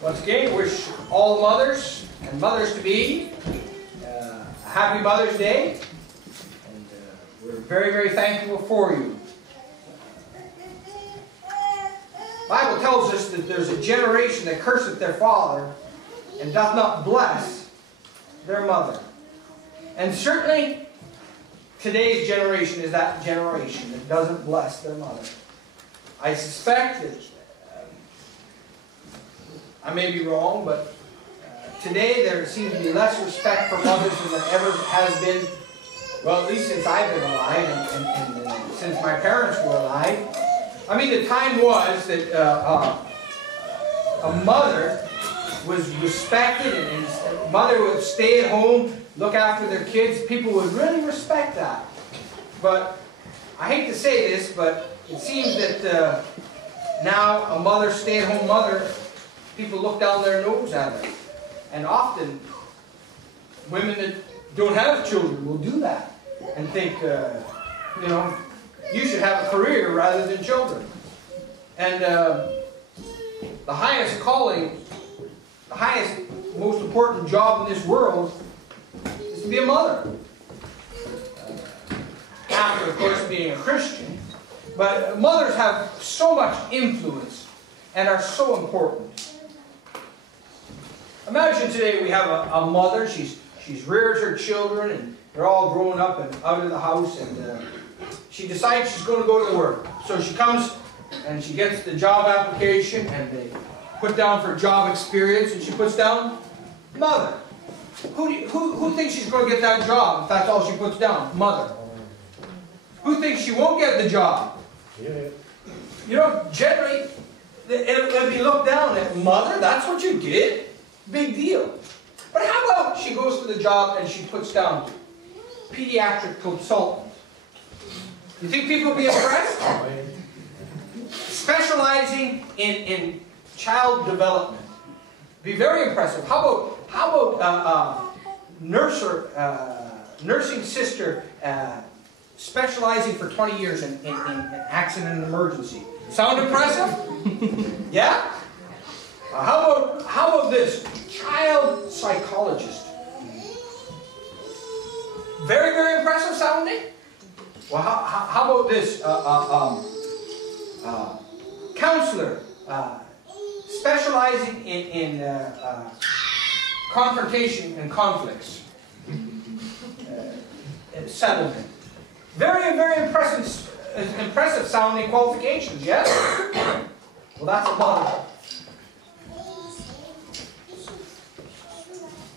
Once again, wish all mothers and mothers-to-be a happy Mother's Day. And we're very, very thankful for you. The Bible tells us that there's a generation that curseth their father and doth not bless their mother. And certainly, today's generation is that generation that doesn't bless their mother. I suspect that I may be wrong, but today there seems to be less respect for mothers than there ever has been, well, at least since I've been alive and since my parents were alive. I mean, the time was that a mother was respected, and a mother would stay at home, look after their kids. People would really respect that. But I hate to say this, but it seems that now a mother, stay-at-home mother, people look down their nose at her. And often, women that don't have children will do that and think, you know, you should have a career rather than children. And the highest calling, the highest, most important job in this world is to be a mother. After, of course, being a Christian. But mothers have so much influence and are so important. Imagine today we have a mother. She's reared her children, and they're all grown up and out of the house, and she decides she's going to go to work. So she comes and she gets the job application, and they put down for job experience, and she puts down mother. Who thinks she's going to get that job if that's all she puts down? Mother. Who thinks she won't get the job? Yeah. You know, generally, it'll be looked down at. Mother, that's what you did? Big deal. But how about she goes to the job and she puts down pediatric consultant? You think people will be impressed? Specializing in child development. Be very impressive. How about nursing sister specializing for 20 years in accident and emergency? Sound impressive? Yeah? How about this? Child psychologist. Very, very impressive sounding. Well, how about this? Counselor. Specializing in confrontation and conflicts. Settlement. Very, very impressive sounding qualifications, yes? Well, that's a mother.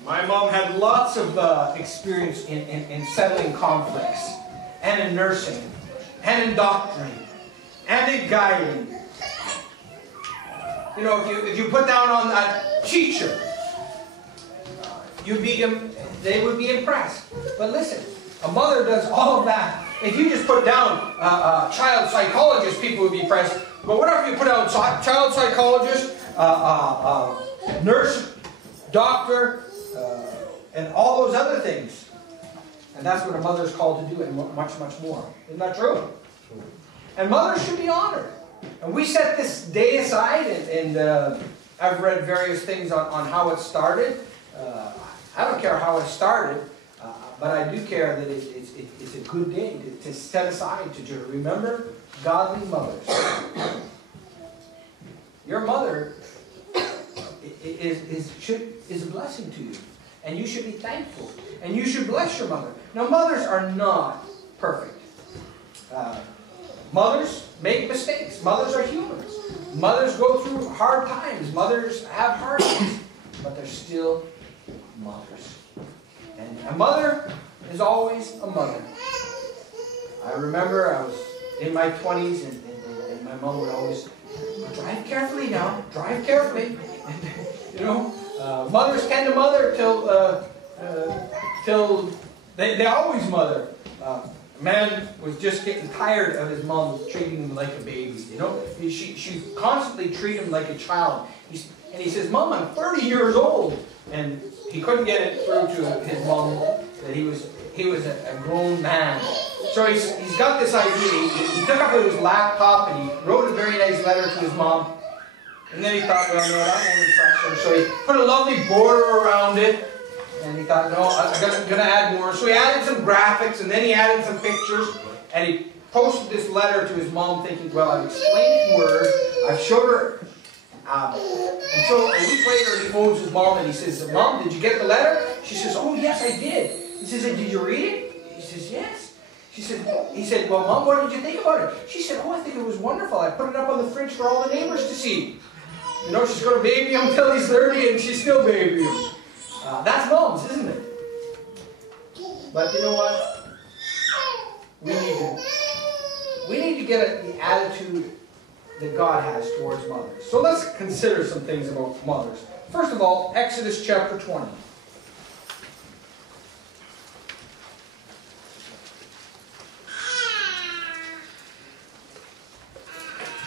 My mom had lots of experience in settling conflicts, and in nursing, and in doctoring, and in guiding. You know, if you put down on that teacher, they would be impressed. But listen, a mother does all of that. If you just put down child psychologist, people would be impressed. But what if you put down child psychologist, nurse, doctor, and all those other things? And that's what a mother is called to do, and much, much more. Isn't that true? And mothers should be honored. And we set this day aside, and I've read various things on how it started. I don't care how it started, but I do care that it's a good day to set aside to remember godly mothers. Your mother is a blessing to you. And you should be thankful. And you should bless your mother. Now, mothers are not perfect. Mothers make mistakes. Mothers are humans. Mothers go through hard times. Mothers have hardships. But they're still mothers. And a mother is always a mother. I remember I was in my 20s, and my mom would always, drive carefully now. Drive carefully. You know, mothers tend to mother till they always mother. A man was just getting tired of his mom treating him like a baby. You know, she constantly treated him like a child. And he says, "Mom, I'm 30 years old," and he couldn't get it through to his mom that he was a grown man. So he's got this idea. He took up his laptop and he wrote a very nice letter to his mom. And then he thought, well, no, that won't impress her. So he put a lovely border around it. And he thought, no, I'm going to add more. So he added some graphics, and then he added some pictures. And he posted this letter to his mom thinking, well, I've explained it in words. I've showed her. And so a week later, he phones his mom and he says, Mom, did you get the letter? She says, oh, yes, I did. He says, did you read it? He says, yes. He said, well, Mom, what did you think about it? She said, oh, I think it was wonderful. I put it up on the fridge for all the neighbors to see. You know, she's going to baby him until he's 30 and she's still babying him. That's moms, isn't it? But you know what? We need to get the attitude that God has towards mothers. So let's consider some things about mothers. First of all, Exodus chapter 20.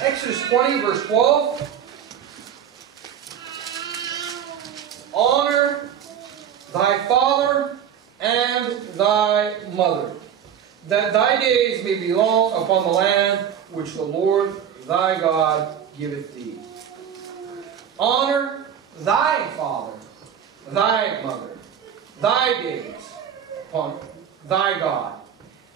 Exodus 20, verse 12. Honor thy father and thy mother, that thy days may be long upon the land which the Lord thy God giveth thee. Honor thy father, thy mother, thy days upon thy God.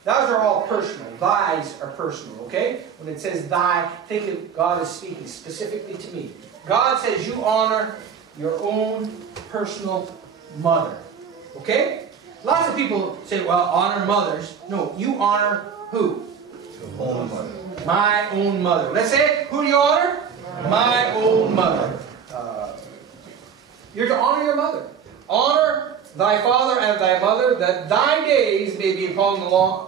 Those are all personal. Thys are personal, okay? When it says thy, think of God is speaking specifically to me. God says you honor your own personal mother. Okay? Lots of people say, well, honor mothers. No, you honor who? Your own mother. My own mother. Let's say it. Who do you honor? My own mother. You're to honor your mother. Honor thy father and thy mother, that thy days may be upon the long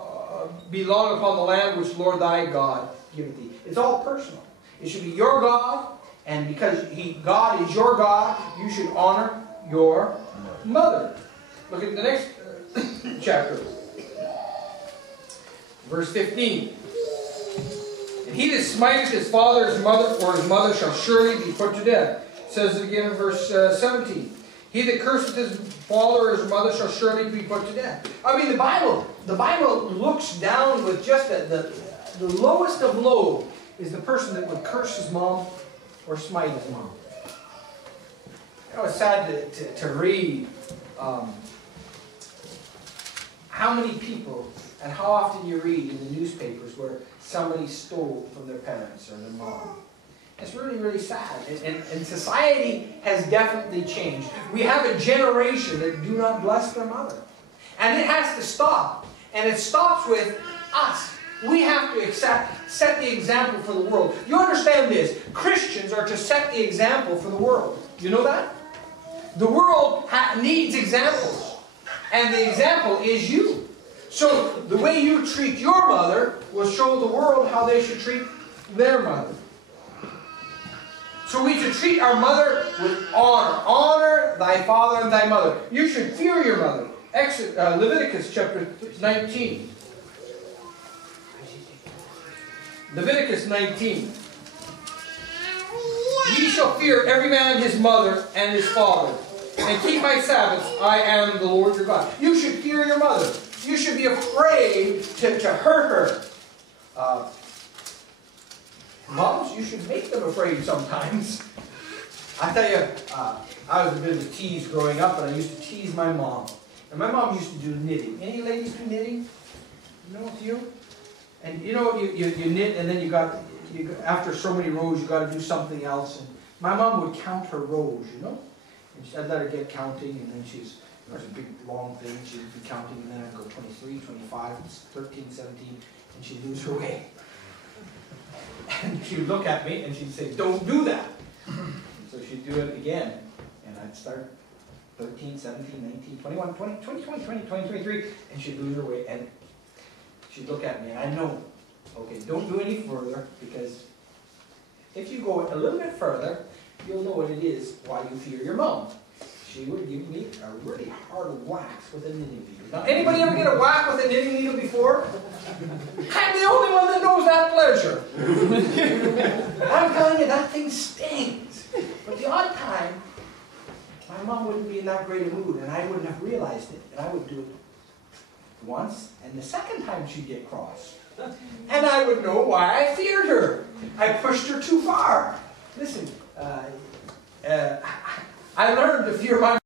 upon the land which Lord thy God giveth thee. It's all personal. It should be your God, and because God is your God, you should honor your mother. Look at the next chapter. Verse 15. And he that smiteth his father or his mother shall surely be put to death. It says it again in verse 17. He that curseth his father or his mother shall surely be put to death. I mean, the Bible looks down with just the lowest of low is the person that would curse his mom or smite his mom. You know, it's sad to read how many people and how often you read in the newspapers where somebody stole from their parents or their mom. It's really, really sad. And society has definitely changed. We have a generation that do not bless their mother. And it has to stop. And it stops with us. We have to set the example for the world. You understand this? Christians are to set the example for the world. You know that? The world needs examples. And the example is you. So the way you treat your mother will show the world how they should treat their mother. So we should treat our mother with honor. Honor thy father and thy mother. You should fear your mother. Leviticus chapter 19. Leviticus 19. Ye shall fear every man his mother and his father, and keep my Sabbaths. I am the Lord your God. You should fear your mother. You should be afraid to hurt her. Moms, you should make them afraid sometimes. I tell you, I was a bit of a tease growing up, and I used to tease my mom. And my mom used to do knitting. Any ladies do knitting? You know, with you? And you know, you knit, and then after so many rows, you got to do something else. And my mom would count her rows, you know? And I'd let her get counting, and then it was a big, long thing. She'd be counting, and then I'd go 23, 25, 13, 17, and she'd lose her way. And she would look at me and she'd say, don't do that. And so she'd do it again. And I'd start 13, 17, 19, 21, 20, 23. And she'd lose her way. And she'd look at me and I know, okay, don't do any further, because if you go a little bit further, you'll know what it is why you fear your mom. She would give me a really hard whack with a knitting needle. Now, anybody ever get a whack with a knitting needle before? I'm the only one that knows that pleasure. I'm telling you, that thing stings. But the odd time, my mom wouldn't be in that great a mood, and I wouldn't have realized it. And I would do it once, and the second time she'd get cross. And I would know why I feared her. I pushed her too far. Listen, I learned to fear my